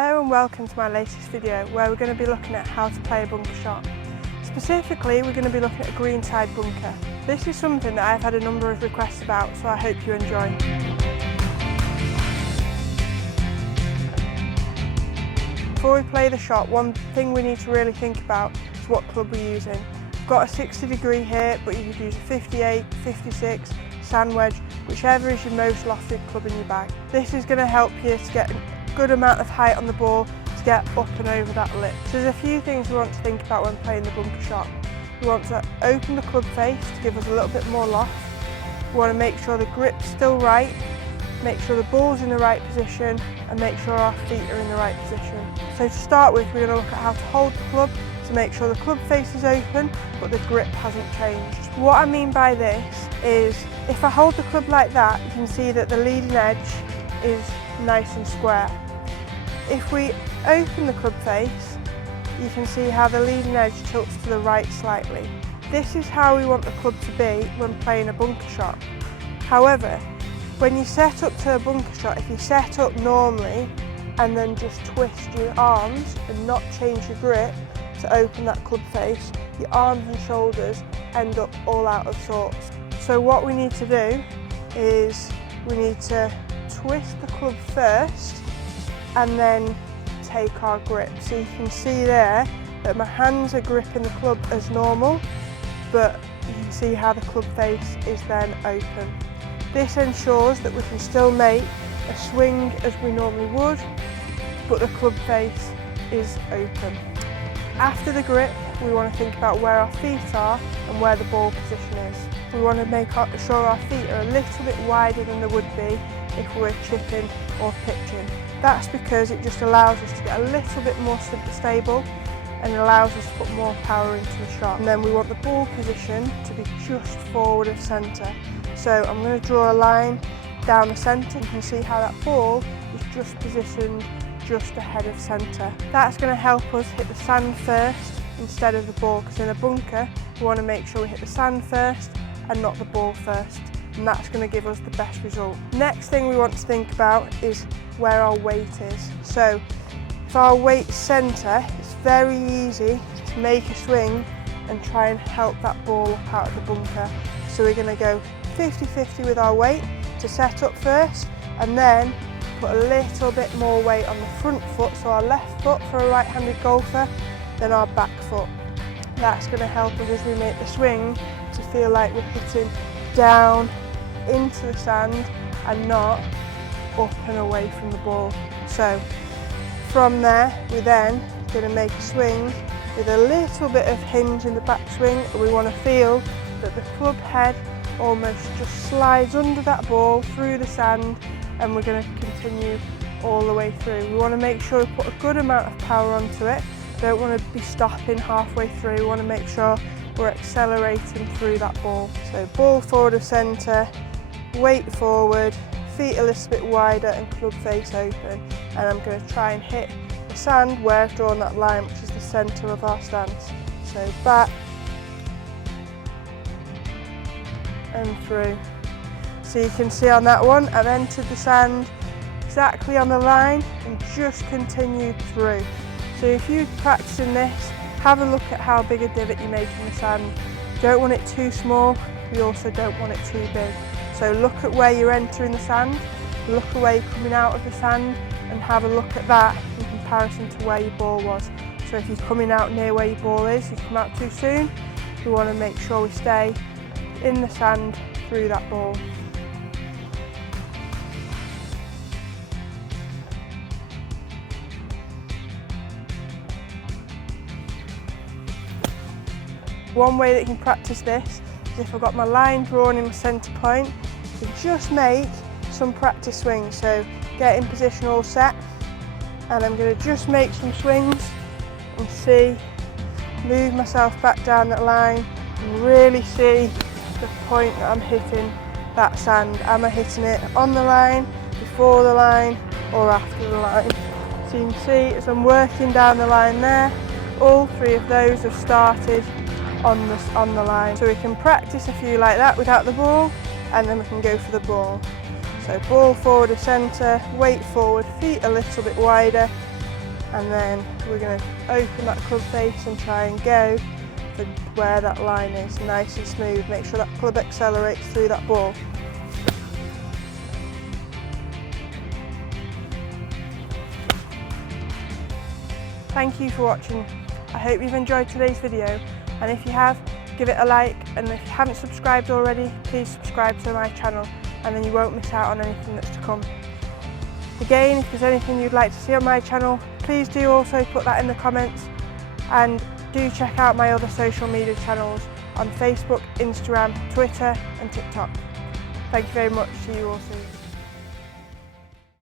Hello and welcome to my latest video where we're going to be looking at how to play a bunker shot. Specifically, we're going to be looking at a greenside bunker. This is something that I've had a number of requests about, so I hope you enjoy. Before we play the shot, one thing we need to really think about is what club we're using. We've got a 60 degree here, but you could use a 58, 56, sand wedge, whichever is your most lofted club in your bag. This is going to help you to get a good amount of height on the ball to get up and over that lip. So there's a few things we want to think about when playing the bunker shot. We want to open the club face to give us a little bit more loft. We want to make sure the grip's still right, make sure the ball's in the right position, and make sure our feet are in the right position. So to start with, we're going to look at how to hold the club to make sure the club face is open but the grip hasn't changed. What I mean by this is if I hold the club like that, you can see that the leading edge is nice and square. If we open the club face, you can see how the leading edge tilts to the right slightly. This is how we want the club to be when playing a bunker shot. However, when you set up to a bunker shot, if you set up normally and then just twist your arms and not change your grip to open that club face, your arms and shoulders end up all out of sorts. So what we need to do is we need to twist the club first and then take our grip. So you can see there that my hands are gripping the club as normal, but you can see how the club face is then open. This ensures that we can still make a swing as we normally would, but the club face is open. After the grip, we want to think about where our feet are and where the ball position is. We want to make sure our feet are a little bit wider than they would be if we were chipping or pitching. That's because it just allows us to get a little bit more stable and allows us to put more power into the shot. And then we want the ball position to be just forward of centre. So I'm going to draw a line down the centre. You can see how that ball is just positioned just ahead of centre. That's going to help us hit the sand first instead of the ball, because in a bunker we want to make sure we hit the sand first and not the ball first, and that's going to give us the best result. Next thing we want to think about is where our weight is. So if our weight's centre, it's very easy to make a swing and try and help that ball up out of the bunker. So we're going to go 50-50 with our weight to set up first, and then put a little bit more weight on the front foot, so our left foot for a right-handed golfer, then our back foot. That's going to help us as we make the swing to feel like we're hitting down into the sand and not up and away from the ball. So from there, we're then going to make a swing with a little bit of hinge in the backswing, and we want to feel that the club head almost just slides under that ball through the sand, and we're going to continue all the way through. We want to make sure we put a good amount of power onto it. Don't want to be stopping halfway through. We want to make sure we're accelerating through that ball. So ball forward of centre, weight forward, feet a little bit wider and club face open. And I'm going to try and hit the sand where I've drawn that line, which is the centre of our stance. So back and through. So you can see on that one, I've entered the sand exactly on the line and just continued through. So if you're practicing this, have a look at how big a divot you make in the sand. You don't want it too small, we also don't want it too big. So look at where you're entering the sand, look at where you're coming out of the sand, and have a look at that in comparison to where your ball was. So if you're coming out near where your ball is, you come out too soon, we want to make sure we stay in the sand through that ball. One way that you can practice this is if I've got my line drawn in my centre point, to just make some practice swings. So get in position all set, and I'm going to just make some swings and see, move myself back down that line and really see the point that I'm hitting that sand. Am I hitting it on the line, before the line, or after the line? So you can see as I'm working down the line there, all three of those have started on the line. So we can practice a few like that without the ball, and then we can go for the ball. So ball forward of centre, weight forward, feet a little bit wider, and then we're going to open that club face and try and go for where that line is, nice and smooth. Make sure that club accelerates through that ball. Thank you for watching. I hope you've enjoyed today's video, and if you have, give it a like, and if you haven't subscribed already, please subscribe to my channel, and then you won't miss out on anything that's to come. Again, if there's anything you'd like to see on my channel, please do also put that in the comments, and do check out my other social media channels on Facebook, Instagram, Twitter and TikTok. Thank you very much. See you all soon.